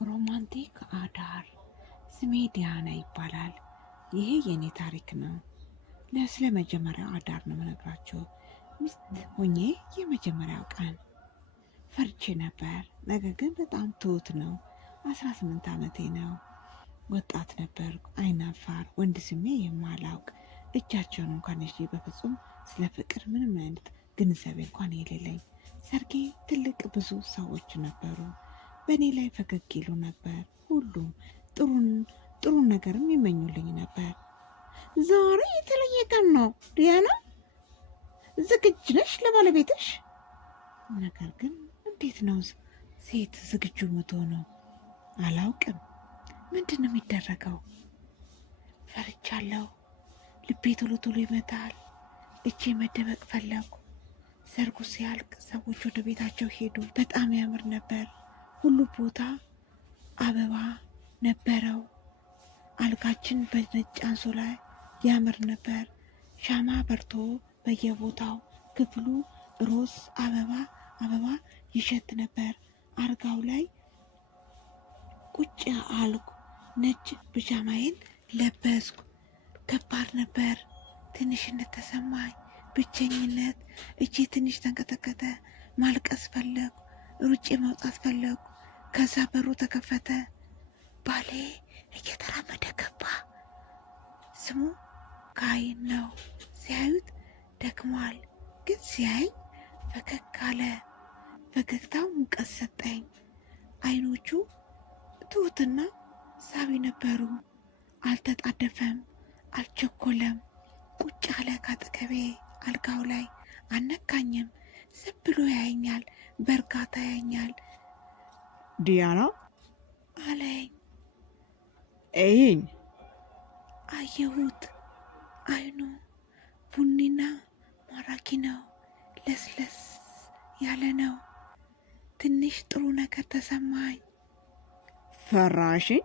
ሮማንቲክ አዳር። ስሜ ዲያና ይባላል። ይሄ የኔ ታሪክ ነው። ስለ መጀመሪያው አዳር ነው የምነግራችሁ። ሚስት ሆኜ የመጀመሪያው ቀን ፈርቼ ነበር። ነገር ግን በጣም ትሁት ነው። 18 ዓመቴ ነው። ወጣት ነበርኩ። አይናፋር፣ ወንድ ስሜ የማላውቅ እጃቸውን እንኳን ይዤ በፍጹም ስለ ፍቅር ምንም አይነት ግንዛቤ እንኳን የሌለኝ። ሰርጌ ትልቅ ብዙ ሰዎች ነበሩ። በእኔ ላይ ፈገግ ይሉ ነበር። ሁሉም ጥሩ ነገርም ይመኙልኝ ነበር። ዛሬ የተለየ ቀን ነው ዲያና፣ ዝግጁ ነሽ ለባለቤትሽ? ነገር ግን እንዴት ነው ሴት ዝግጁ የምትሆነው? አላውቅም። ምንድን ነው የሚደረገው? ፈርቻለሁ። ልቤ ቶሎ ቶሎ ይመታል። እጄ መደበቅ ፈለጉ። ሰርጉ ሲያልቅ ሰዎች ወደ ቤታቸው ሄዱ። በጣም ያምር ነበር። ሁሉ ቦታ አበባ ነበረው። አልጋችን በነጭ አንሶላ ያምር ነበር። ሻማ በርቶ በየቦታው ክፍሉ ሮዝ አበባ ይሸት ነበር። አልጋው ላይ ቁጭ አልኩ። ነጭ ፒጃማዬን ለበስኩ። ከባድ ነበር። ትንሽነት ተሰማኝ፣ ብቸኝነት። እጄ ትንሽ ተንቀጠቀጠ። ማልቀስ ፈለጉ። ሩጬ መውጣት ፈለጉ። ከዛ በሩ ተከፈተ። ባሌ እየተራመደ ገባ። ስሙ ካይ ነው። ሲያዩት ደክሟል፣ ግን ሲያይ ፈገግ አለ። ፈገግታው ሙቀት ሰጠኝ። አይኖቹ ትሁትና ሳቢ ነበሩ። አልተጣደፈም፣ አልቸኮለም። ቁጭ አለ ካጠገቤ አልጋው ላይ። አነካኝም። ዝም ብሎ ያየኛል፣ በእርጋታ ያየኛል። ዲያና አለኝ። እይኝ። አየሁት። አይኑ ቡኒና ማራኪ ነው። ለስለስ ያለ ነው። ትንሽ ጥሩ ነገር ተሰማኝ። ፈራሽኝ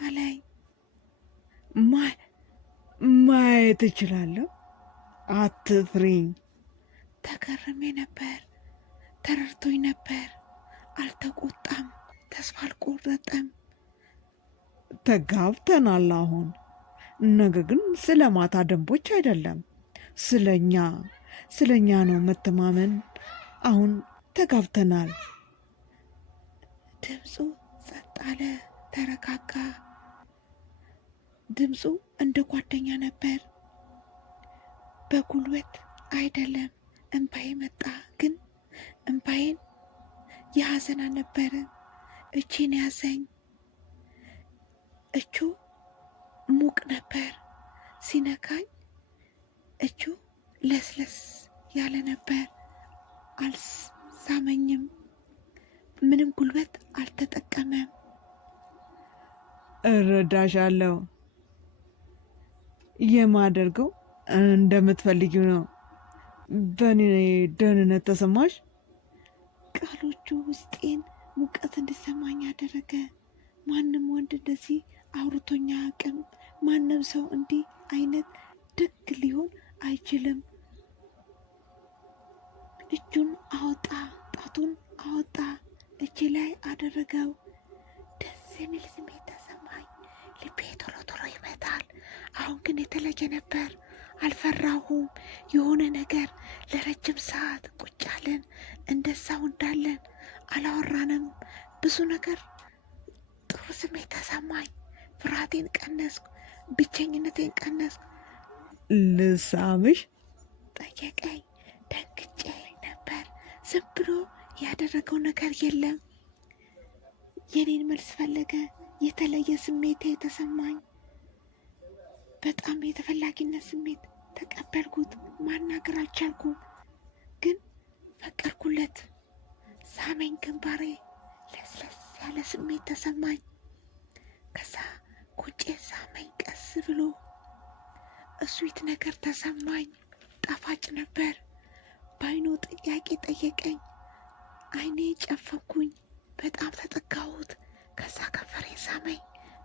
አለኝ። ማየት እችላለሁ? አትፍሪኝ። ተገርሜ ነበር። ተረድቶኝ ነበር። አልተቆጣም። ተስፋ አልቆረጠም። ተጋብተናል አሁን። ነገር ግን ስለ ማታ ደንቦች አይደለም፣ ስለኛ ነው መተማመን። አሁን ተጋብተናል። ድምፁ ጸጥ አለ፣ ተረጋጋ። ድምፁ እንደ ጓደኛ ነበር። በጉልበት አይደለም። እንባዬ መጣ፣ ግን እንባዬን የሐዘን አልነበረም። እጄን ያዘኝ። እጁ ሙቅ ነበር። ሲነካኝ እጁ ለስለስ ያለ ነበር። አልሳመኝም። ምንም ጉልበት አልተጠቀመም። እረዳሻለሁ። የማደርገው እንደምትፈልጊው ነው። በእኔ ደህንነት ተሰማሽ? ቃሎቹ ውስጤን ሙቀት እንዲሰማኝ ያደረገ። ማንም ወንድ እንደዚህ አውርቶኛ አቅም። ማንም ሰው እንዲህ አይነት ደግ ሊሆን አይችልም። እጁን አወጣ፣ ጣቱን አወጣ፣ እጄ ላይ አደረገው። ደስ የሚል ስሜት ተሰማኝ። ልቤ ቶሎ ቶሎ ይመታል። አሁን ግን የተለየ ነበር። አልፈራሁም። የሆነ ነገር ለረጅም ሰዓት ቁጭ አለን። እንደዛው እንዳለን አላወራንም። ብዙ ነገር ጥሩ ስሜት ተሰማኝ። ፍርሃቴን ቀነስኩ። ብቸኝነቴን ቀነስኩ። ልሳምሽ? ጠየቀኝ። ደንግጬ ነበር። ዝም ብሎ ያደረገው ነገር የለም። የኔን መልስ ፈለገ። የተለየ ስሜት ተሰማኝ። በጣም የተፈላጊነት ስሜት ተቀበልኩት። ማናገር አልቻልኩም፣ ግን ፈቀድኩለት። ሳመኝ። ግንባሬ ለስለስ ያለ ስሜት ተሰማኝ። ከዛ ቁጬ ሳመኝ ቀስ ብሎ። እስዊት ነገር ተሰማኝ። ጣፋጭ ነበር። በአይኑ ጥያቄ ጠየቀኝ። አይኔ ጨፈንኩኝ። በጣም ተጠጋሁት። ከዛ ከንፈሬ ሳመኝ።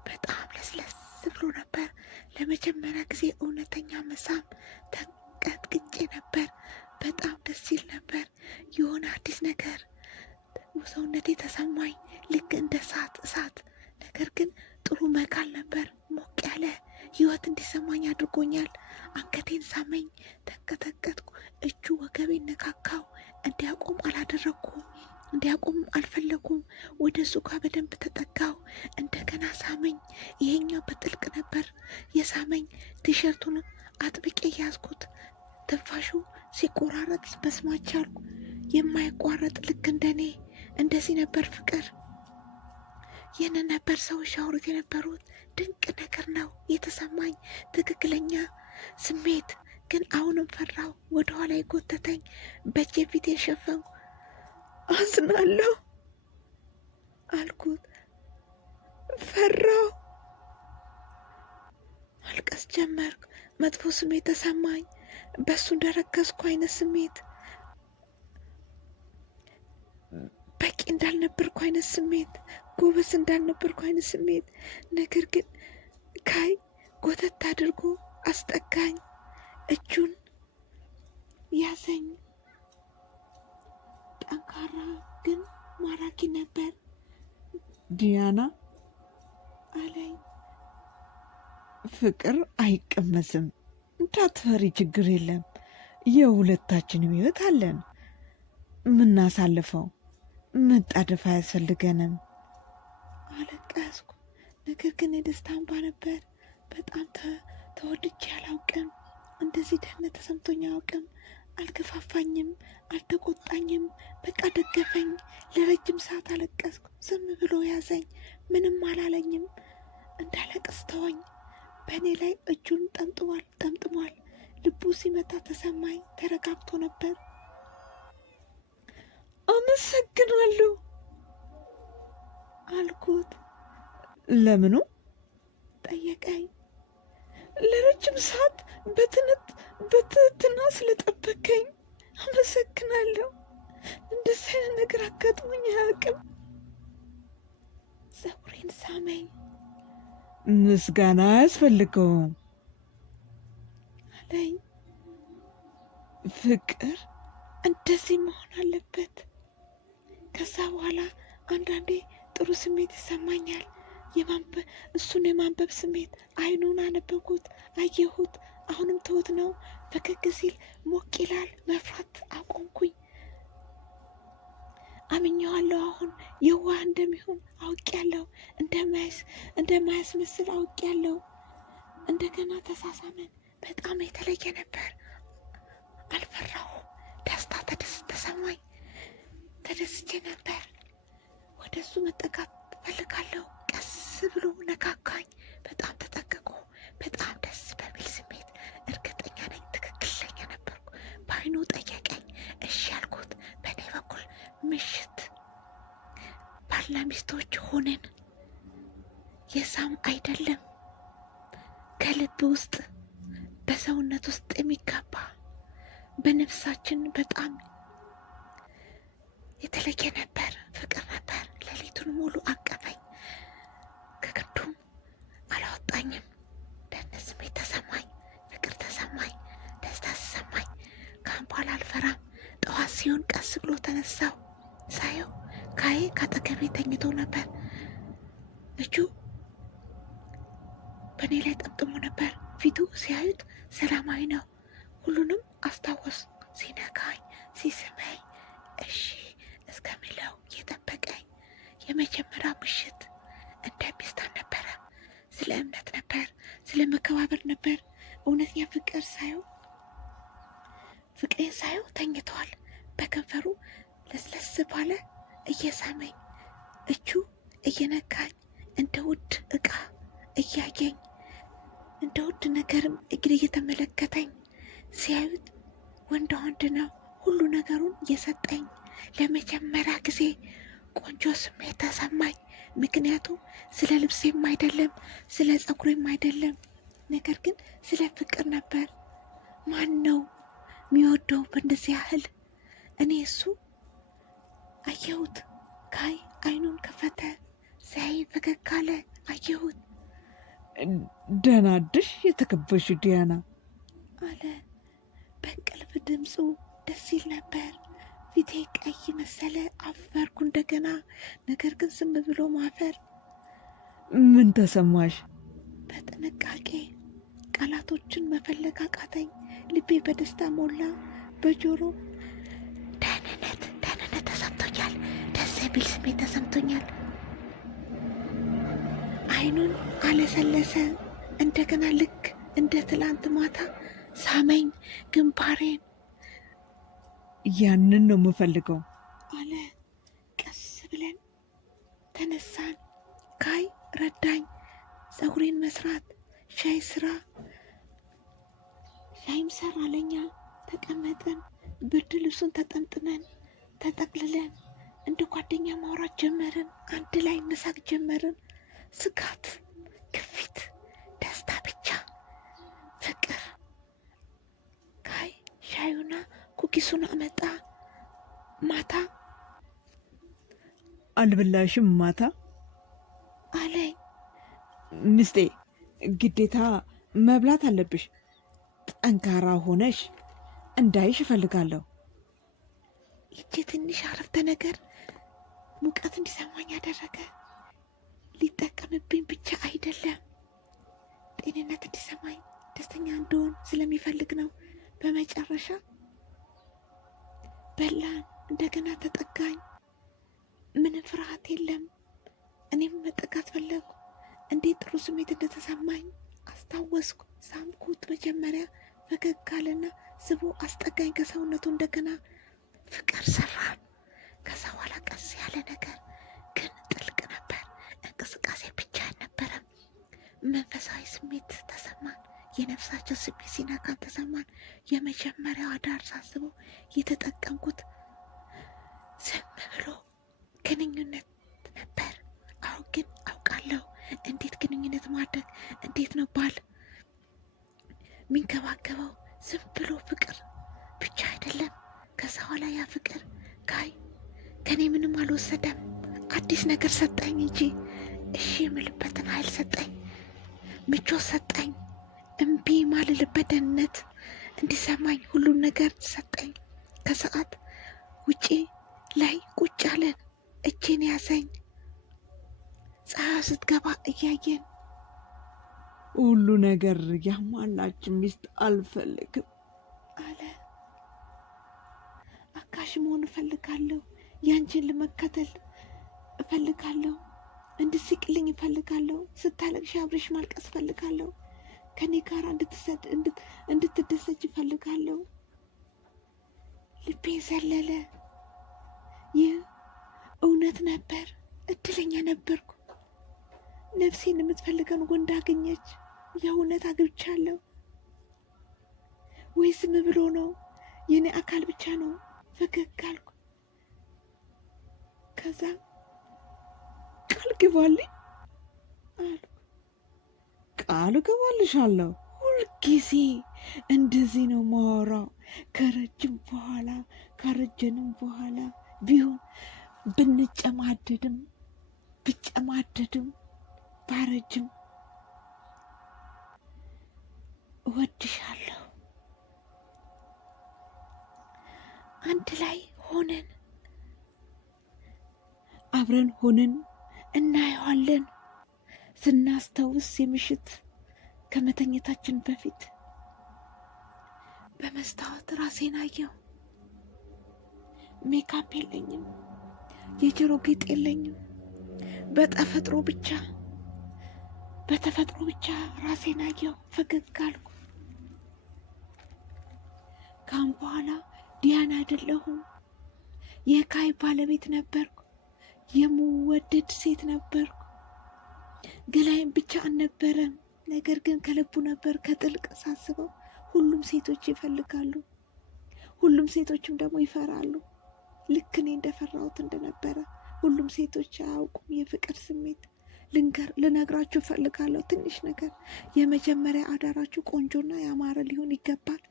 በጣም ለስለስ ብሎ ነበር። ለመጀመሪያ ጊዜ እውነተኛ መሳም። ተንቀጥቅጬ ነበር። በጣም ደስ ይል ነበር። የሆነ አዲስ ነገር ሰውነቴ ተሰማኝ ልክ እንደ እሳት። ነገር ግን ጥሩ መካል ነበር። ሞቅ ያለ ህይወት እንዲሰማኝ አድርጎኛል። አንገቴን ሳመኝ፣ ተንቀጠቀጥኩ። እጁ ወገቤን ነካካው። እንዲያቆም አላደረግኩም። እንዲያቆም አልፈለጉም። ወደ እሱ ጋር በደንብ ተጠጋው። እንደገና ሳመኝ። ይሄኛው በጥልቅ ነበር የሳመኝ። ቲሸርቱን አጥብቄ ያዝኩት። ትንፋሹ ሲቆራረጥ መስማት ቻልኩ። የማይቋረጥ ልክ እንደኔ እንደዚህ ነበር ፍቅር። ይህንን ነበር ሰዎች ያወሩት የነበሩት። ድንቅ ነገር ነው የተሰማኝ፣ ትክክለኛ ስሜት። ግን አሁንም ፈራው። ወደኋላ የጎተተኝ፣ በእጄ ፊቴን ሸፈንኩ። አዝናለሁ አልኩት። ፈራው። ማልቀስ ጀመርኩ። መጥፎ ስሜት ተሰማኝ። በሱ እንደረከስኩ አይነት ስሜት፣ በቂ እንዳልነበርኩ አይነት ስሜት፣ ጎበዝ እንዳልነበርኩ አይነት ስሜት። ነገር ግን ካይ ጎተት አድርጎ አስጠጋኝ። እጁን ያዘኝ። ጠንካራ ግን ማራኪ ነበር። ዲያና አለኝ። ፍቅር አይቀመስም፣ እንዳትፈሪ፣ ችግር የለም። የሁለታችንም ህይወት አለን የምናሳልፈው፣ መጣደፍ አያስፈልገንም። አለቀስኩ። ነገር ግን የደስታ እንባ ነበር። በጣም ተወድጄ አላውቅም። እንደዚህ ደህንነት ተሰምቶኝ አያውቅም። አልገፋፋኝም፣ አልተቆጣኝም። በቃ ደገፈኝ። ለረጅም ሰዓት አለቀስኩ። ዝም ብሎ ያዘኝ። ምንም አላለኝም። እንዳለቅስ ተወኝ። በእኔ ላይ እጁን ጠምጥሟል። ልቡ ሲመታ ተሰማኝ። ተረጋግቶ ነበር። አመሰግናለሁ አልኩት። ለምኑ ጠየቀኝ። ለረጅም ሰዓት በትህትና ስለጠበቀኝ አመሰግናለሁ። እንደዚህ አይነት ነገር አጋጥሞኝ አያውቅም። ፀጉሬን ሳመኝ። ምስጋና አያስፈልገውም አለኝ። ፍቅር እንደዚህ መሆን አለበት። ከዛ በኋላ አንዳንዴ ጥሩ ስሜት ይሰማኛል። እሱን የማንበብ ስሜት። አይኑን አነበብኩት፣ አየሁት። አሁንም ትሁት ነው። ፈገግ ሲል ሞቅ ይላል። መፍራት አቆምኩኝ። አምኜዋለሁ። አሁን የዋህ እንደሚሆን አውቄያለሁ። እንደማያስመስል አውቄያለሁ። እንደገና ተሳሳመን። በጣም የተለየ ነበር። አልፈራሁም። ደስታ ተሰማኝ። ተደስቼ ነበር። ወደ እሱ መጠጋት እፈልጋለሁ። ቀስ ብሎ ነካካኝ። በጣም ተጠቀቁ። በጣም ደስ በሚል ስሜት። እርግጠኛ ነኝ ትክክለኛ ነበርኩ። በአይኑ ጠየቀኝ። እሺ ያልኩት። በእኔ በኩል ምሽት ባልና ሚስቶች ሆነን የሳም አይደለም፣ ከልብ ውስጥ በሰውነት ውስጥ የሚጋባ በነፍሳችን በጣም የተለየ ነበር። ፍቅር ነበር። ሌሊቱን ሙሉ አቀፈኝ። ከክንዱም አላወጣኝም። ደህንነት ስሜት ተሰማኝ። ፍቅር ተሰማኝ። ደስታ ተሰማኝ። ካሁን በኋላ አልፈራም። ጠዋት ሲሆን ቀስ ብሎ ተነሳው። ሳየው ካዬ ካጠገቤ ተኝቶ ነበር። እጁ በእኔ ላይ ጠምጥሞ ነበር። ፊቱ ሲያዩት ሰላማዊ ነው። ሁሉንም አስታወስ። ሲነካኝ፣ ሲስመኝ እሺ እስከሚለው የጠበቀኝ የመጀመሪያ ምሽት እንደ ሚስት አልነበረም። ስለ እምነት ነበር፣ ስለ መከባበር ነበር። እውነተኛ ፍቅሬን ሳየው ተኝተዋል። በከንፈሩ ለስለስ ባለ እየሳመኝ፣ እጁ እየነካኝ፣ እንደ ውድ ዕቃ እያየኝ፣ እንደ ውድ ነገርም እግር እየተመለከተኝ። ሲያዩት ወንድ ነው። ሁሉ ነገሩን እየሰጠኝ። ለመጀመሪያ ጊዜ ቆንጆ ስሜት ተሰማኝ። ምክንያቱም ስለ ልብሴም አይደለም፣ ስለ ፀጉሬም አይደለም፣ ነገር ግን ስለ ፍቅር ነበር። ማን ነው የሚወደው በእንደዚህ ያህል? እኔ እሱ አየሁት። ካይ አይኑን ከፈተ። ሲያይ ፈገግ አለ። አየሁት። ደህና አደርሽ የተከበርሽ ዲያና አለ። በእንቅልፍ ድምፁ ደስ ይል ነበር። ፊቴ ቀይ መሰለ። አፈርኩ እንደገና። ነገር ግን ዝም ብሎ ማፈር። ምን ተሰማሽ? በጥንቃቄ ቃላቶችን መፈለግ አቃተኝ። ልቤ በደስታ ሞላ። በጆሮ ደህንነት ተሰምቶኛል። ደስ የሚል ስሜት ተሰምቶኛል። አይኑን አለሰለሰ። እንደገና ልክ እንደ ትላንት ማታ ሳመኝ ግንባሬን። ያንን ነው የምፈልገው አለ። ቀስ ብለን ተነሳን። ካይ ረዳኝ። ፀጉሬን መስራት፣ ሻይም ሰራ ለኛ። ተቀመጥን። ብርድ ልብሱን ተጠምጥመን ተጠቅልለን እንደ ጓደኛ ማውራት ጀመርን። አንድ ላይ መሳቅ ጀመርን። ስጋት፣ ግፊት፣ ደስታ ብቻ፣ ፍቅር። ካይ ሻዩና ኩኪሱን አመጣ። ማታ አልበላሽም? ማታ አለኝ። ምስቴ ግዴታ መብላት አለብሽ። ጠንካራ ሆነሽ እንዳይሽ እፈልጋለሁ። ይቺ ትንሽ አረፍተ ነገር ሙቀት እንዲሰማኝ ያደረገ። ሊጠቀምብኝ ብቻ አይደለም፣ ጤንነት እንዲሰማኝ ደስተኛ እንደሆን ስለሚፈልግ ነው። በመጨረሻ በላን። እንደገና ተጠጋኝ። ምንም ፍርሃት የለም። እኔም መጠጋት ፈለጉ። እንዴት ጥሩ ስሜት እንደተሰማኝ አስታወስኩ። ሳምኩት። መጀመሪያ ፈገግ አለና ስቦ አስጠጋኝ ከሰውነቱ። እንደገና ፍቅር ሰራን። ከዛ በኋላ ቀስ ያለ ነገር ግን ጥልቅ ነበር። እንቅስቃሴ ብቻ አልነበረም። መንፈሳዊ ስሜት ተሰማን። የነፍሳቸው ስሜት ሲነካን ተሰማን። የመጀመሪያው አዳር ሳስበው የተጠቀምኩት ዝም ብሎ ግንኙነት ነበር። አሁን ግን አውቃለሁ እንዴት ግንኙነት ማድረግ እንዴት ነው ባል የሚንከባከበው። ዝም ብሎ ፍቅር ብቻ አይደለም። ከዛ በኋላ ያ ፍቅር ከኔ ምንም አልወሰደም። አዲስ ነገር ሰጠኝ እንጂ እሺ የምልበትን ኃይል ሰጠኝ። ምቾት ሰጠኝ። እምቢ ማልልበት ደህንነት እንዲሰማኝ ሁሉን ነገር ሰጠኝ። ከሰዓት ውጪ ላይ ቁጭ አለን። እጄን ያዘኝ። ፀሐይ ስትገባ እያየን ሁሉ ነገር ያሟላች ሚስት አልፈልግም አለ። አጋዥ መሆን እፈልጋለሁ። ያንቺን ለመከተል እፈልጋለሁ። እንድስቅልኝ እፈልጋለሁ። ስታለቅሽ አብረሽ ማልቀስ እፈልጋለሁ። ከኔ ጋር እንድትደሰች እፈልጋለሁ። ልቤ ዘለለ። ይህ እውነት ነበር። እድለኛ ነበርኩ። ነፍሴን የምትፈልገን ወንድ አገኘች። የእውነት አግብቻለሁ ወይ ዝም ብሎ ነው የኔ አካል ብቻ ነው? ፈገግ አልኩ። ከዛ ቃል ግባልኝ አልኩ። ቃል እገባልሻለሁ። ሁልጊዜ እንደዚህ ነው ማወራው። ካረጀንም በኋላ ቢሆን ብጨማደድም ባረጅም እወድሻለሁ። አንድ ላይ ሆነን አብረን ሆነን እናየዋለን። ስናስታውስ የምሽት ከመተኘታችን በፊት በመስታወት ራሴን አየው። ሜካፕ የለኝም፣ የጆሮ ጌጥ የለኝም። በተፈጥሮ ብቻ ራሴን አየው። ፈገግ አልኩ። ካሁን በኋላ ዲያና አይደለሁም። የካይ ባለቤት ነበርኩ። የምወደድ ሴት ነበርኩ። ገላይም ብቻ አልነበረም፣ ነገር ግን ከልቡ ነበር። ከጥልቅ ሳስበው ሁሉም ሴቶች ይፈልጋሉ፣ ሁሉም ሴቶችም ደግሞ ይፈራሉ። ልክ እኔ እንደፈራሁት እንደነበረ ሁሉም ሴቶች አያውቁም የፍቅር ስሜት። ልነግራችሁ እፈልጋለሁ ትንሽ ነገር። የመጀመሪያ አዳራችሁ ቆንጆና ያማረ ሊሆን ይገባል።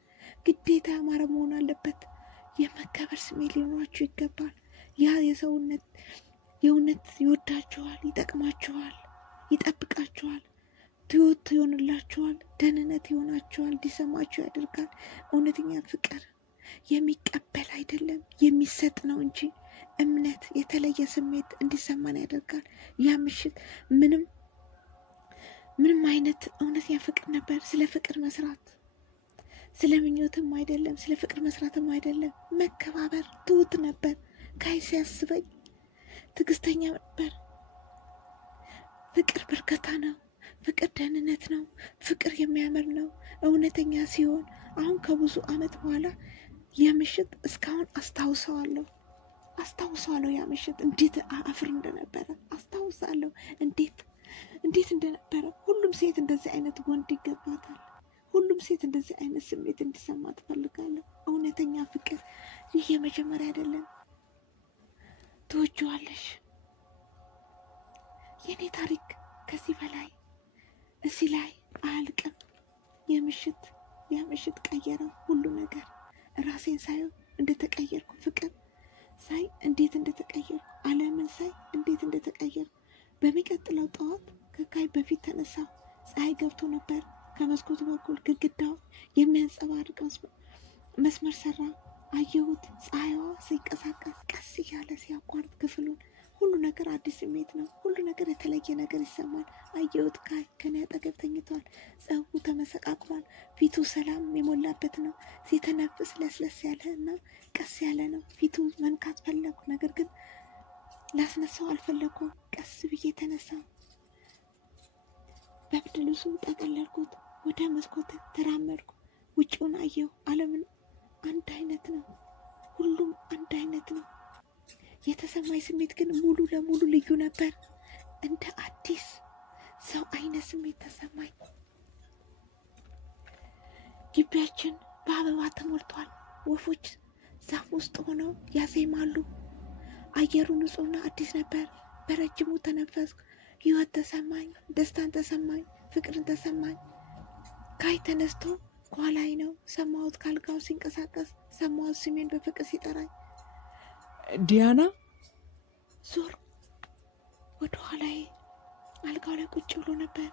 ግዴታ ያማረ መሆን አለበት። የመከበር ስሜት ሊኖራችሁ ይገባል። ያ የእውነት ይወዳችኋል፣ ይጠቅማችኋል፣ ይጠብቃችኋል፣ ትሁት ይሆንላችኋል፣ ደህንነት ይሆናችኋል፣ እንዲሰማችሁ ያደርጋል። እውነተኛ ፍቅር የሚቀበል አይደለም የሚሰጥ ነው እንጂ እምነት የተለየ ስሜት እንዲሰማን ያደርጋል። ያ ምሽት ምንም አይነት እውነተኛ ፍቅር ነበር። ስለ ፍቅር መስራት ስለ ምኞትም አይደለም፣ ስለ ፍቅር መስራትም አይደለም። መከባበር፣ ትሁት ነበር። ካይ ሲያስበኝ ትዕግስተኛ ነበር። ፍቅር በርካታ ነው። ፍቅር ደህንነት ነው። ፍቅር የሚያምር ነው እውነተኛ ሲሆን። አሁን ከብዙ ዓመት በኋላ ያ ምሽት እስካሁን አስታውሰዋለሁ። ያ ምሽት እንዴት አፍር እንደነበረ አስታውሳለሁ። እንዴት እንደነበረ። ሁሉም ሴት እንደዚህ አይነት ወንድ ይገባታል። ሁሉም ሴት እንደዚህ አይነት ስሜት እንዲሰማ ትፈልጋለሁ። እውነተኛ ፍቅር ይህ የመጀመሪያ አይደለም። ትወጂዋለሽ። የኔ ታሪክ ከዚህ በላይ እዚህ ላይ አያልቅም። ያ ምሽት ቀየረው ሁሉ ነገር። ራሴን ሳየው እንደተቀየርኩ፣ ፍቅር ሳይ እንዴት እንደተቀየርኩ፣ ዓለምን ሳይ እንዴት እንደተቀየርኩ። በሚቀጥለው ጠዋት ከካይ በፊት ተነሳሁ። ፀሐይ ገብቶ ነበር። ከመስኮቱ በኩል ግድግዳው የሚያንጸባርቅ መስመር ሰራ። አየሁት። ፀሐይዋ ሲንቀሳቀስ ቀስ እያለ ሲያቋርጥ ክፍሉን። ሁሉ ነገር አዲስ ስሜት ነው። ሁሉ ነገር የተለየ ነገር ይሰማል። አየሁት። ካይ ከኔ አጠገብ ተኝቷል። ፀጉሩ ተመሰቃቅሏል። ፊቱ ሰላም የሞላበት ነው። ሲተነፍስ ለስለስ ያለ እና ቀስ ያለ ነው። ፊቱ መንካት ፈለኩ፣ ነገር ግን ላስነሳው አልፈለኩም። ቀስ ብዬ ተነሳው። በብርድ ልብሱ ጠቀለልኩት። ወደ መስኮት ተራመድኩ። ውጭውን አየሁ። ዓለምን አንድ አይነት ነው። ሁሉም አንድ አይነት ነው። የተሰማኝ ስሜት ግን ሙሉ ለሙሉ ልዩ ነበር። እንደ አዲስ ሰው አይነት ስሜት ተሰማኝ። ግቢያችን በአበባ ተሞልቷል። ወፎች ዛፍ ውስጥ ሆነው ያዜማሉ። አየሩ ንጹህና አዲስ ነበር። በረጅሙ ተነፈስኩ። ህይወት ተሰማኝ። ደስታን ተሰማኝ። ፍቅርን ተሰማኝ። ካይ ተነስቶ ከኋላዬ ነው። ሰማሁት። ካልጋው ሲንቀሳቀስ ሰማሁት። ስሜን በፍቅር ሲጠራኝ። ዲያና። ዞር ወደ ኋላዬ። አልጋው ላይ ቁጭ ብሎ ነበር።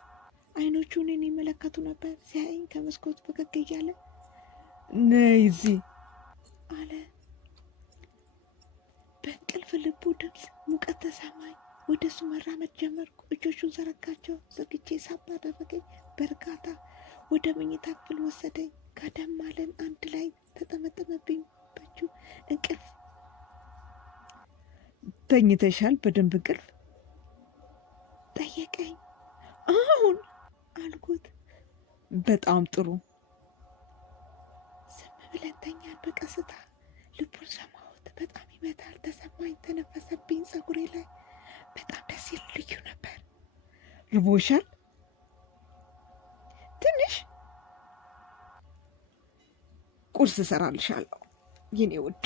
አይኖቹ እኔን ይመለከቱ ነበር። ሲያየኝ ከመስኮቱ ፈገግ እያለ ነይ እዚህ አለ። በእንቅልፍ ልቡ ድምፅ ሙቀት ተሰማኝ። ወደ እሱ መራመድ ጀመርኩ። እጆቹን ዘረጋቸው። ዘግቼ ሳብ አደረገኝ። በእርጋታ ወደ መኝታ ክፍል ወሰደኝ። ጋደም አለን። አንድ ላይ ተጠመጠመብኝ በእጁ። እንቅልፍ ተኝተሻል? በደንብ እንቅልፍ ጠየቀኝ። አሁን አልኩት። በጣም ጥሩ። ዝም ብለን ተኛን። በቀስታ ልቡን ሰማሁት። በጣም ይመታል። ተሰማኝ። ተነፈሰብኝ ፀጉሬ ላይ። በጣም ደስ ይል ልዩ ነበር። ርቦሻል? ትንሽ ቁርስ እሰራልሻለሁ የኔ ውድ።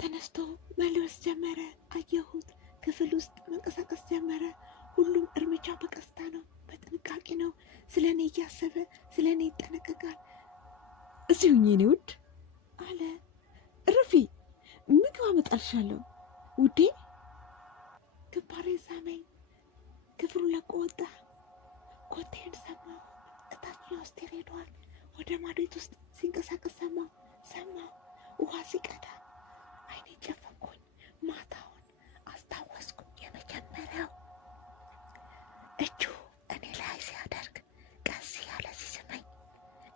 ተነስቶ መልበስ ጀመረ። አየሁት። ክፍል ውስጥ መንቀሳቀስ ጀመረ። ሁሉም እርምጃ በቀስታ ነው፣ በጥንቃቄ ነው። ስለ እኔ እያሰበ ስለ እኔ ይጠነቀቃል። እዚሁኝ የኔ ውድ አለ። እረፊ፣ ምግብ አመጣልሻለሁ ውዴ። ግንባሬ ሳመኝ። ክፍሉን ለቆ ወጣ። ኮቴን ሰማሁ። እታችኛው ስቴር ሄዷል። ወደ ማዶት ውስጥ ሲንቀሳቀስ ሰማሁ። ውሃ ሲቀዳ አይኔ ጨፈንኩኝ። ማታውን አስታወስኩ። የመጀመሪያው እጁ እኔ ላይ ሲያደርግ ቀስ ያለ ሲስመኝ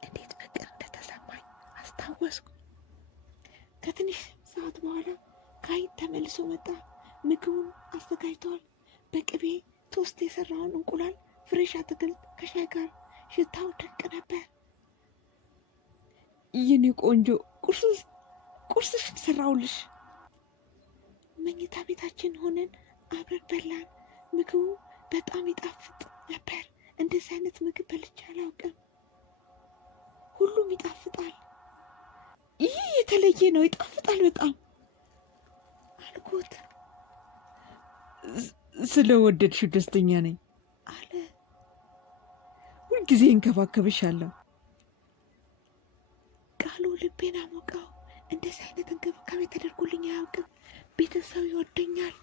እንዴት ፍቅር እንደተሰማኝ አስታወስኩ። ከትንሽ ሰዓት በኋላ ካይ ተመልሶ መጣ። ምግቡን አዘጋጅቷል። በቅቤ ቶስት የሰራውን እንቁላል፣ ፍሬሽ አትክልት ከሻይ ጋር። ሽታው ድንቅ ነበር። የኔ ቆንጆ ቁርስሽ ሰራውልሽ። መኝታ ቤታችን ሆነን አብረን በላን። ምግቡ በጣም ይጣፍጥ ነበር። እንደዚህ አይነት ምግብ በልቼ አላውቅም። ሁሉም ይጣፍጣል። ይህ የተለየ ነው። ይጣፍጣል በጣም አልኩት። ስለወደድሽው ደስተኛ ነኝ አለ። ሁልጊዜ እንከባከብሻለሁ። ቃሉ ልቤን አሞቀው። እንደዚህ አይነት እንክብካቤ ተደርጎልኝ አያውቅም። ቤተሰብ ይወደኛል።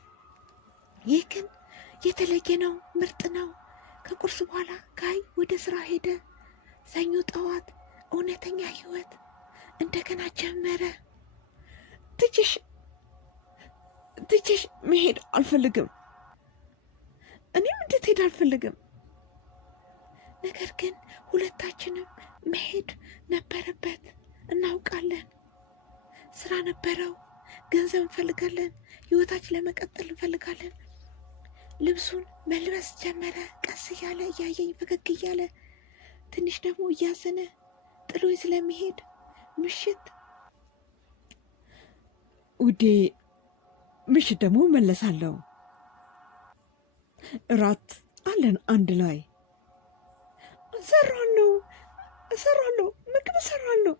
ይህ ግን የተለየ ነው፣ ምርጥ ነው። ከቁርስ በኋላ ካይ ወደ ስራ ሄደ። ሰኞ ጠዋት እውነተኛ ህይወት እንደገና ጀመረ። ትችሽ መሄድ አልፈልግም። እኔም እንድትሄድ አልፈልግም። ነገር ግን ሁለታችንም መሄድ ነበረበት። እናውቃለን። ስራ ነበረው፣ ገንዘብ እንፈልጋለን፣ ህይወታችን ለመቀጠል እንፈልጋለን። ልብሱን መልበስ ጀመረ። ቀስ እያለ እያየኝ ፈገግ እያለ ትንሽ ደግሞ እያዘነ ጥሎኝ ስለሚሄድ ምሽት ውዴ፣ ምሽት ደግሞ መለሳለሁ። እራት አለን አንድ ላይ። እሰራለሁ፣ ምግብ እሰራለሁ።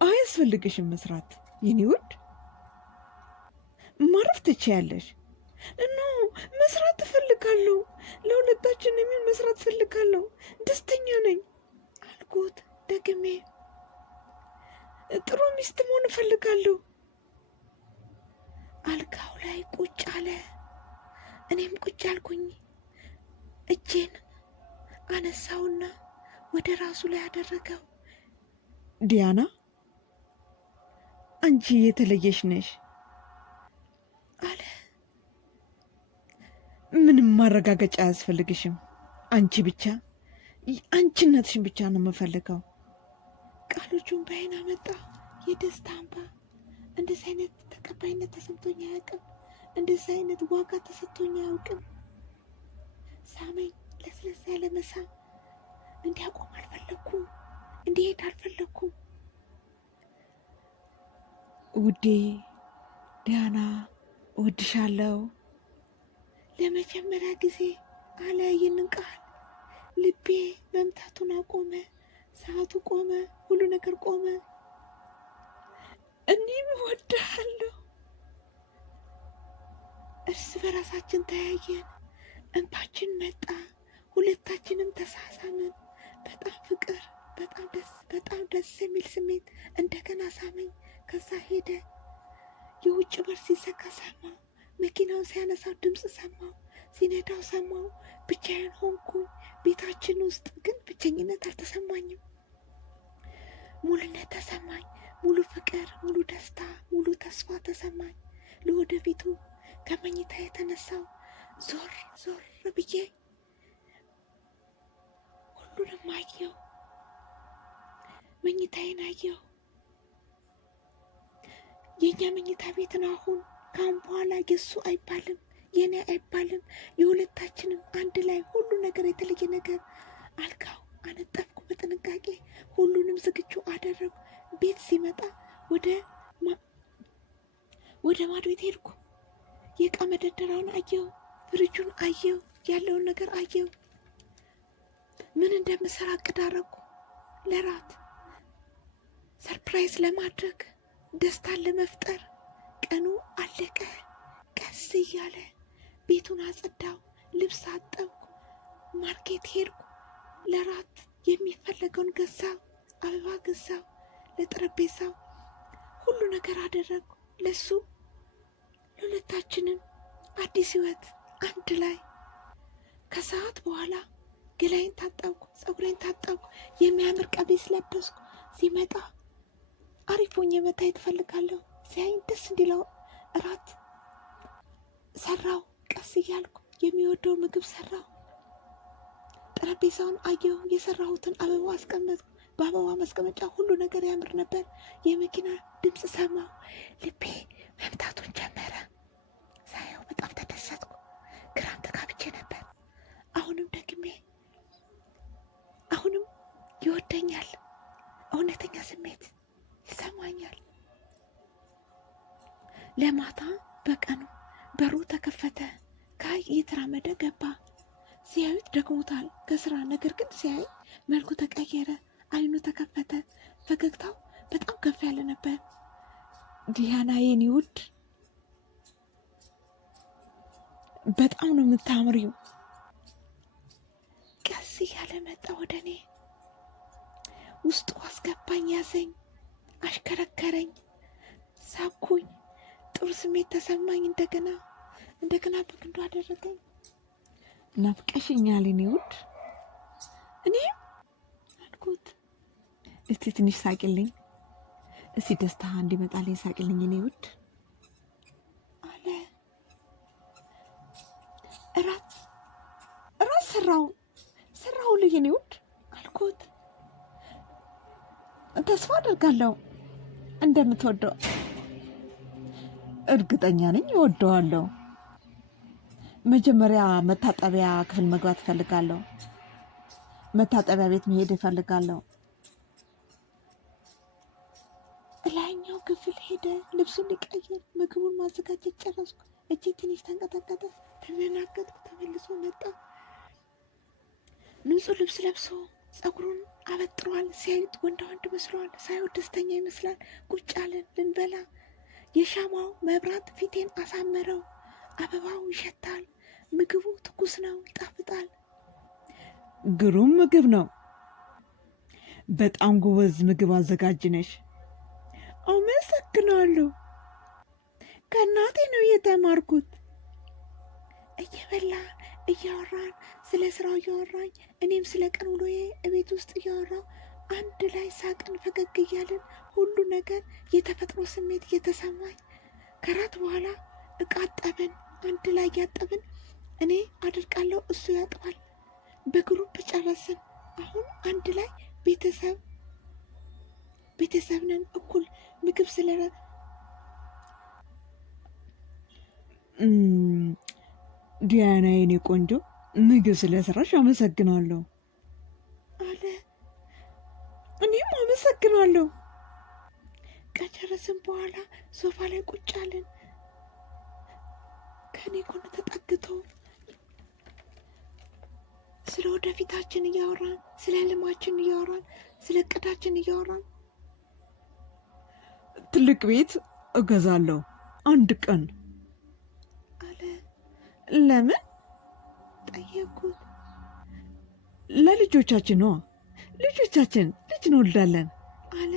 አያስፈልግሽም መስራት የኔ ውድ፣ ማረፍ ትችያለሽ። መስራት እፈልጋለሁ። ለሁለታችን የሚሆን መስራት እፈልጋለሁ። ደስተኛ ነኝ አልኩት ደግሜ። ጥሩ ሚስት መሆን እፈልጋለሁ። አልጋው ላይ ቁጭ አለ። እኔም ቁጭ አልኩኝ። እጄን አነሳውና ወደ ራሱ ላይ አደረገው። ዲያና፣ አንቺ የተለየሽ ነሽ አለ። ምንም ማረጋገጫ አያስፈልግሽም። አንቺነትሽን ብቻ ነው የምፈልገው። ቃሎቹን በዓይን አመጣ። የደስታ እንባ። እንደዚህ አይነት ተቀባይነት ተሰምቶኝ አያውቅም። እንደዚህ አይነት ዋጋ ተሰጥቶኝ አያውቅም። ሳመኝ፣ ለስለስ ያለ መሳም። እንዲያቆም አልፈለኩም፣ እንዲሄድ አልፈለኩም። ውዴ ዲያና፣ እወድሻለሁ። ለመጀመሪያ ጊዜ አለ ይህንን ቃል። ልቤ መምታቱን አቆመ። ሰዓቱ ቆመ። ሁሉ ነገር ቆመ። እኔም እወድሃለሁ። እርስ በራሳችን ተያየን። እንባችን መጣ። ሁለታችንም ተሳሳምን። በጣም ፍቅር፣ በጣም ደስ የሚል ስሜት። እንደገና ሳመኝ። ከዛ ሄደ። የውጭ በር ሲዘጋ ሰማሁ። መኪናውን ሲያነሳው ድምፅ ሰማሁ። ሲነዳው ሰማሁ። ብቻዬን ሆንኩኝ። ቤታችን ውስጥ ግን ብቸኝነት አልተሰማኝም። ሙሉነት ተሰማኝ። ሙሉ ፍቅር፣ ሙሉ ደስታ፣ ሙሉ ተስፋ ተሰማኝ። ለወደፊቱ ከመኝታ የተነሳው ዞር ብዬ ሁሉንም አየው። መኝታዬን አየው። የእኛ መኝታ ቤት ነው አሁን። ካሁን በኋላ የሱ አይባልም፣ የኔ አይባልም። የሁለታችንም አንድ ላይ ሁሉ ነገር፣ የተለየ ነገር። አልጋው አነጠፍኩ በጥንቃቄ። ሁሉንም ዝግጁ አደረጉ። ቤት ሲመጣ ወደ ማድ ቤት ሄድኩ። የእቃ መደርደሪያውን አየው፣ ፍሪጁን አየው፣ ያለውን ነገር አየው። ምን እንደምሰራ እቅድ አደረኩ። ለራት ሰርፕራይዝ ለማድረግ፣ ደስታን ለመፍጠር። ቀኑ አለቀ። ቀስ እያለ ቤቱን አጸዳው፣ ልብስ አጠብኩ፣ ማርኬት ሄድኩ። ለራት የሚፈለገውን ገዛው፣ አበባ ገዛው፣ ለጠረጴዛው ሁሉ ነገር አደረግኩ። ለሱ ለሁለታችንም አዲስ ህይወት አንድ ላይ። ከሰዓት በኋላ ገላይን ታጠብኩ፣ ፀጉሬን ታጠብኩ፣ የሚያምር ቀሚስ ለበስኩ። ሲመጣ አሪፍ ሆኜ መታየት እፈልጋለሁ። ሲያይኝ ደስ እንዲለው እራት ሰራው። ቀስ እያልኩ የሚወደው ምግብ ሰራው። ጠረጴዛውን አየሁ። የሰራሁትን አበባ አስቀመጥኩ። በአበባ ማስቀመጫ ሁሉ ነገር ያምር ነበር። የመኪና ድምፅ ሰማሁ። ልቤ መምታቱን ጀመረ። ሳየው በጣም ተደሰትኩ። ግራም ተጋብቼ ነበር። አሁንም ደግሜ ይወደኛል። እውነተኛ ስሜት ይሰማኛል። ለማታ በቀኑ በሩ ተከፈተ። ካይ እየተራመደ ገባ። ሲያዩት ደክሞታል ከስራ። ነገር ግን ሲያይ መልኩ ተቀየረ። አይኑ ተከፈተ። ፈገግታው በጣም ከፍ ያለ ነበር። ዲያና የኔ ውድ፣ በጣም ነው የምታምሪው። ቀስ እያለ መጣ ወደ እኔ። ውስጡ አስገባኝ፣ ያዘኝ፣ አሽከረከረኝ። ሳኩኝ። ጥሩ ስሜት ተሰማኝ። እንደገና በግንዱ አደረገኝ። ናፍቀሽኛል የኔ ውድ። እኔም አልኩት። እስቲ ትንሽ ሳቂልኝ። እስቲ ደስታ እንዲመጣልኝ ሳቅልኝ እኔ ውድ አለ። እራት ሰራሁልኝ እኔ ውድ አልኩት። ተስፋ አድርጋለሁ እንደምትወደው። እርግጠኛ ነኝ እወደዋለሁ። መጀመሪያ መታጠቢያ ክፍል መግባት እፈልጋለሁ። መታጠቢያ ቤት መሄድ እፈልጋለሁ። ላይኛው ክፍል ሄደ ልብሱን ሊቀይር። ምግቡን ማዘጋጀት ጨረስኩ። እጄ ትንሽ ተንቀጠቀጠ። ተደናገጥኩ። ተመልሶ መጣ። ንጹህ ልብስ ለብሶ ፀጉሩን አበጥሯል። ሲያዩት ወንዳ ወንድ መስሏል። ሳይሆን ደስተኛ ይመስላል። ቁጭ አለን ልንበላ። የሻማው መብራት ፊቴን አሳመረው። አበባው ይሸታል። ምግቡ ትኩስ ነው፣ ይጣፍጣል። ግሩም ምግብ ነው። በጣም ጎበዝ ምግብ አዘጋጅ ነሽ። አመሰግናለሁ። ከእናቴ ነው የተማርኩት። እየበላ እያወራን ስለ ስራው እያወራኝ እኔም ስለ ቀን ውሎዬ እቤት ውስጥ እያወራው አንድ ላይ ሳቅን፣ ፈገግ እያልን ሁሉ ነገር የተፈጥሮ ስሜት እየተሰማኝ ከራት በኋላ እቃ አጠብን። አንድ ላይ እያጠብን እኔ አድርቃለሁ፣ እሱ ያጥባል። በግሩፕ ጨረስን። አሁን አንድ ላይ ቤተሰብ ነን። እኩል ምግብ ዲያና የኔ ቆንጆ ምግብ ስለሰራሽ አመሰግናለሁ አለ። እኔም አመሰግናለሁ። ከጨረስን በኋላ ሶፋ ላይ ቁጭ አለን። ከኔ ጎን ተጠግቶ ስለ ወደፊታችን እያወራን፣ ስለ ህልማችን እያወራን፣ ስለ እቅዳችን እያወራን ትልቅ ቤት እገዛለሁ አንድ ቀን አለ። ለምን ጠየኩት። ለልጆቻችን ነዋ። ልጆቻችን ልጅ እንወልዳለን አለ።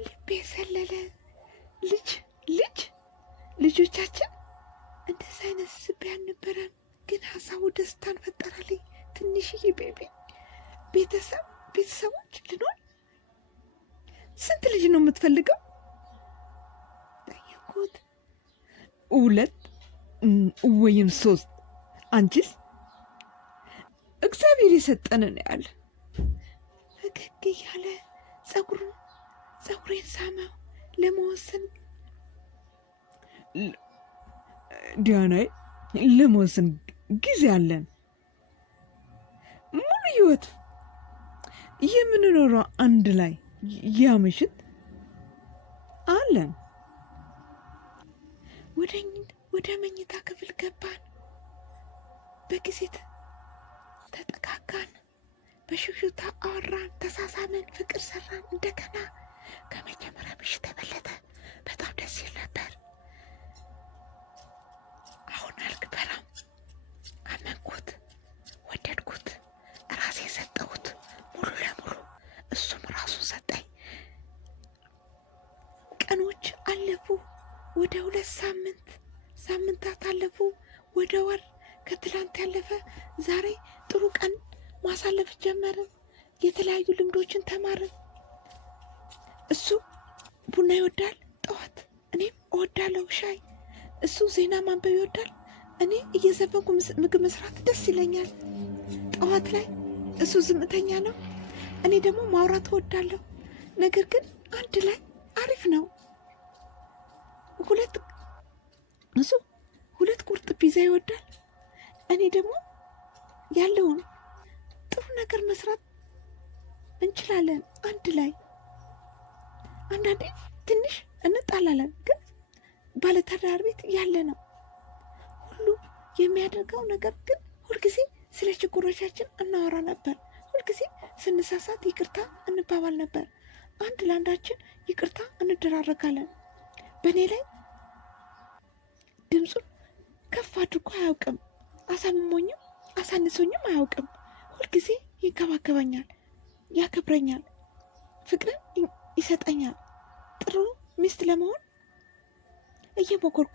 ልቤ ሰለለ። ልጆቻችን እንደዚህ አይነት ስቤ አልነበረም፣ ግን ሀሳቡ ደስታን ፈጠራልኝ። ትንሽዬ ቤቢ ቤተሰቦች ልኖር። ስንት ልጅ ነው የምትፈልገው? ጠየኩት። 2 ወይም 3። አንቺስ? እግዚአብሔር የሰጠንን ያህል። ፈገግ እያለ ፀጉሬን ሳመው። ለመወሰን ዲያናዬ፣ ለመወሰን ጊዜ አለን። ሙሉ ህይወት የምንኖረው አንድ ላይ ያ ምሽት አለን። ወደ መኝታ ክፍል ገባን። በጊዜ ተጠጋጋን። በሽውሽውታ አወራን፣ ተሳሳመን፣ ፍቅር ሰራን። እንደገና ከመጀመሪያ ምሽት የበለጠ በጣም ደስ ይል ነበር። አሁን አልክበራም። አመንኩት፣ ወደድኩት፣ ራሴ ሰጠሁት ሙሉ ለሙሉ። እሱም ራሱን ሰጠኝ። ቀኖች አለፉ። ወደ 2 ሳምንታት አለፉ። ወደ ወር። ከትላንት ያለፈ ዛሬ ጥሩ ቀን ማሳለፍ ጀመርን። የተለያዩ ልምዶችን ተማርን። እሱ ቡና ይወዳል ጠዋት፣ እኔም እወዳለሁ ሻይ። እሱ ዜና ማንበብ ይወዳል፣ እኔ እየዘፈንኩ ምግብ መስራት ደስ ይለኛል። ጠዋት ላይ እሱ ዝምተኛ ነው፣ እኔ ደግሞ ማውራት እወዳለሁ። ነገር ግን አንድ ላይ አሪፍ ነው። እሱ 2 ቁርጥ ፒዛ ይወዳል፣ እኔ ደግሞ ያለውን ጥሩ ነገር መስራት እንችላለን አንድ ላይ። አንዳንዴ ትንሽ እንጣላለን፣ ግን ባለትዳር ቤት ያለ ነው። ሁሉ የሚያደርገው ነገር ግን ሁልጊዜ ስለ ችግሮቻችን እናወራ ነበር። ሁልጊዜ ስንሳሳት ይቅርታ እንባባል ነበር። አንድ ለአንዳችን ይቅርታ እንደራረጋለን። በእኔ ላይ ድምፁን ከፍ አድርጎ አያውቅም። አሳምሞኝም አሳንሶኝም አያውቅም። ሁልጊዜ ይንከባከበኛል፣ ያከብረኛል፣ ፍቅርን ይሰጠኛል። ጥሩ ሚስት ለመሆን እየሞከርኩ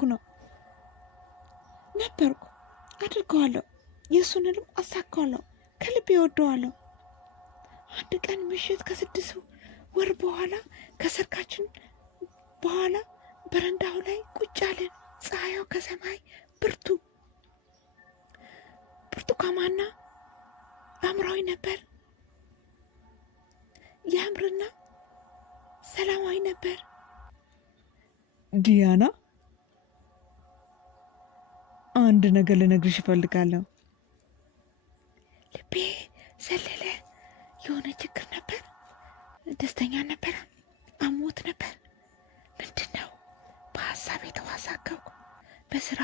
ነበርኩ። አድርገዋለሁ። የእሱንንም አሳካዋለሁ። ከልቤ እወደዋለሁ። አንድ ቀን ምሽት ከ6 ወር በኋላ ከሰርጋችን በኋላ በረንዳው ላይ ቁጭ አለን። ፀሐዩ ከሰማይ ብርቱካናማ ሐምራዊ ነበር። ያምርና ሰላማዊ ነበር። ዲያና፣ አንድ ነገር ልነግርሽ እፈልጋለሁ። ልቤ ዘለለ። የሆነ ችግር ነበር። ደስተኛ ነበር። አሞት ነበር። ምንድን ነው? በሀሳብ የተዋሳገብኩ። በስራ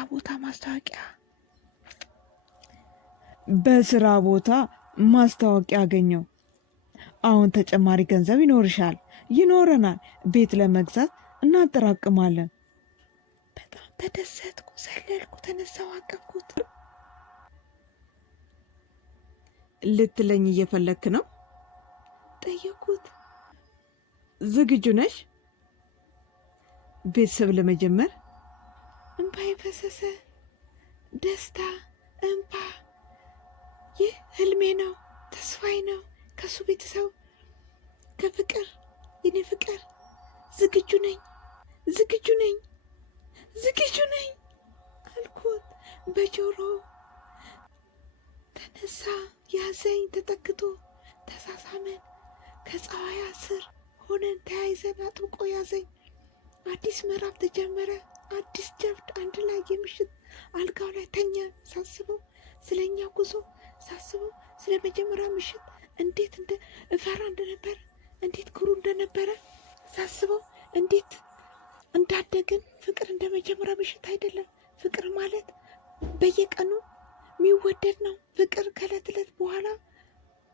ቦታ ማስታወቂያ አገኘው። አሁን ተጨማሪ ገንዘብ ይኖረናል። ቤት ለመግዛት እናጠራቅማለን። በጣም ተደሰትኩ። ዘለልኩ፣ ተነሳው፣ አቀፍኩት። ልትለኝ እየፈለግክ ነው? ጠየኩት። ዝግጁ ነሽ ቤተሰብ ለመጀመር? እንባዬ ፈሰሰ። ደስታ፣ እንባ። ይህ ህልሜ ነው፣ ተስፋዬ ነው። ከሱ ቤተሰብ፣ ከፍቅር፣ የኔ ፍቅር። ዝግጁ ነኝ አልኩት በጆሮ። ተነሳ፣ ያዘኝ፣ ተጠግቶ ተሳሳመን። ከፀሐያ ስር ሆነን ተያይዘን አጥብቆ ያዘኝ። አዲስ ምዕራፍ ተጀመረ። አዲስ ጀብድ። አንድ ላይ የምሽት አልጋው ላይ ተኛን። ሳስበው ስለኛ ጉዞ፣ ሳስበው ስለ መጀመሪያ ምሽት እንዴት እፈራ እንደነበረ፣ እንዴት ኩሩ እንደነበረ ሳስበው እንዴት እንዳደግን። ፍቅር እንደ መጀመሪያ ምሽት አይደለም። ፍቅር ማለት በየቀኑ የሚወደድ ነው። ፍቅር ከዕለት ዕለት በኋላ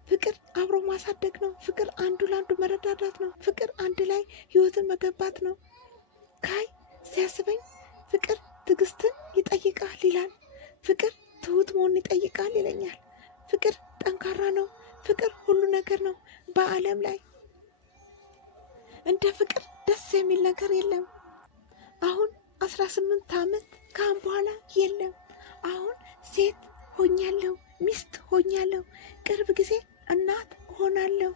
ፍቅር አብሮ ማሳደግ ነው። ፍቅር አንዱ ለአንዱ መረዳዳት ነው። ፍቅር አንድ ላይ ህይወትን መገንባት ነው። ሲያስበኝ ፍቅር ትዕግስትን ይጠይቃል ይላል። ፍቅር ትሁት መሆን ይጠይቃል ይለኛል። ፍቅር ጠንካራ ነው። ፍቅር ሁሉ ነገር ነው። በዓለም ላይ እንደ ፍቅር ደስ የሚል ነገር የለም። አሁን 18 ዓመት ከአሁን በኋላ የለም። አሁን ሴት ሆኛለሁ፣ ሚስት ሆኛለሁ። ቅርብ ጊዜ እናት ሆናለሁ።